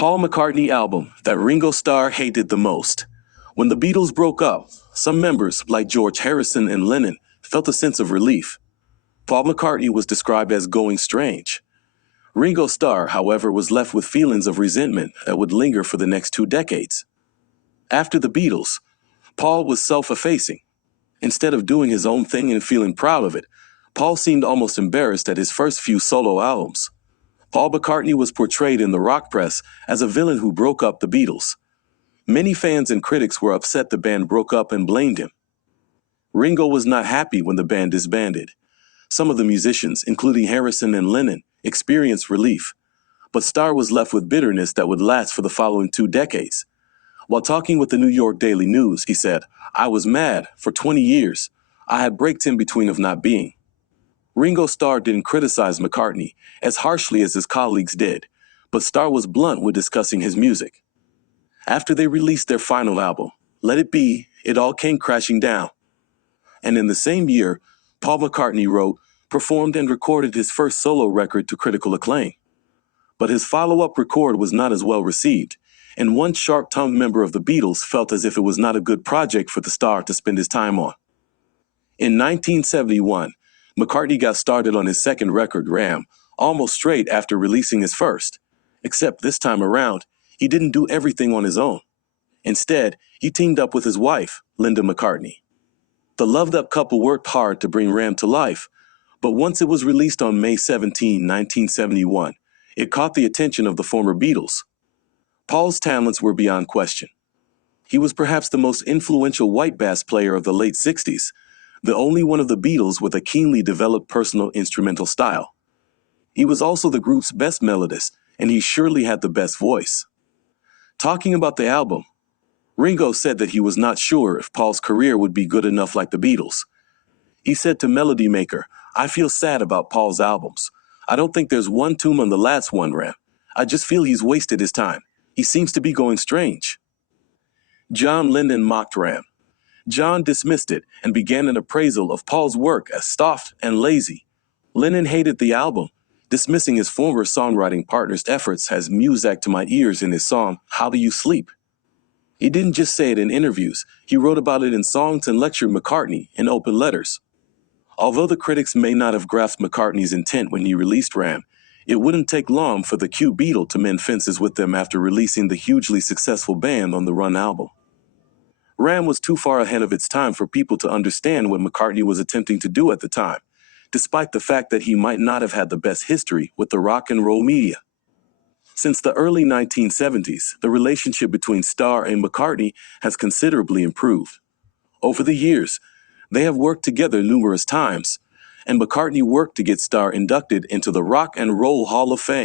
Paul McCartney album that Ringo Starr hated the most. When the Beatles broke up, some members, like George Harrison and Lennon, felt a sense of relief. Paul McCartney was described as going strange. Ringo Starr, however, was left with feelings of resentment that would linger for the next 2 decades. After the Beatles, Paul was self-effacing. Instead of doing his own thing and feeling proud of it, Paul seemed almost embarrassed at his first few solo albums. Paul McCartney was portrayed in the rock press as a villain who broke up the Beatles. Many fans and critics were upset the band broke up and blamed him. Ringo was not happy when the band disbanded. Some of the musicians, including Harrison and Lennon, experienced relief, but Starr was left with bitterness that would last for the following 2 decades. While talking with the New York Daily News, he said, "I was mad for 20 years. I had breaks in between of not being." Ringo Starr didn't criticize McCartney as harshly as his colleagues did, but Starr was blunt when discussing his music. After they released their final album, Let It Be, it all came crashing down. And in the same year, Paul McCartney wrote, performed, and recorded his first solo record to critical acclaim. But his follow-up record was not as well received, and one sharp-tongued member of the Beatles felt as if it was not a good project for the star to spend his time on. In 1971, McCartney got started on his second record, Ram, almost straight after releasing his first. Except this time around, he didn't do everything on his own. Instead, he teamed up with his wife, Linda McCartney. The loved-up couple worked hard to bring Ram to life, but once it was released on May 17, 1971, it caught the attention of the former Beatles. Paul's talents were beyond question. He was perhaps the most influential white bass player of the late 60s, the only one of the Beatles with a keenly developed personal instrumental style. He was also the group's best melodist, and he surely had the best voice. Talking about the album, Ringo said that he was not sure if Paul's career would be good enough like the Beatles. He said to Melody Maker, "I feel sad about Paul's albums. I don't think there's one tune on the last one, Ram. I just feel he's wasted his time. He seems to be going strange." John Lennon mocked Ram. John dismissed it and began an appraisal of Paul's work as soft and lazy. Lennon hated the album, dismissing his former songwriting partner's efforts as music to my ears in his song, How Do You Sleep? He didn't just say it in interviews, he wrote about it in songs and lectured McCartney in open letters. Although the critics may not have grasped McCartney's intent when he released Ram, it wouldn't take long for the cute Beatle to mend fences with them after releasing the hugely successful band on the Run album. Ram was too far ahead of its time for people to understand what McCartney was attempting to do at the time, despite the fact that he might not have had the best history with the rock and roll media. Since the early 1970s, the relationship between Starr and McCartney has considerably improved. Over the years, they have worked together numerous times, and McCartney worked to get Starr inducted into the Rock and Roll Hall of Fame.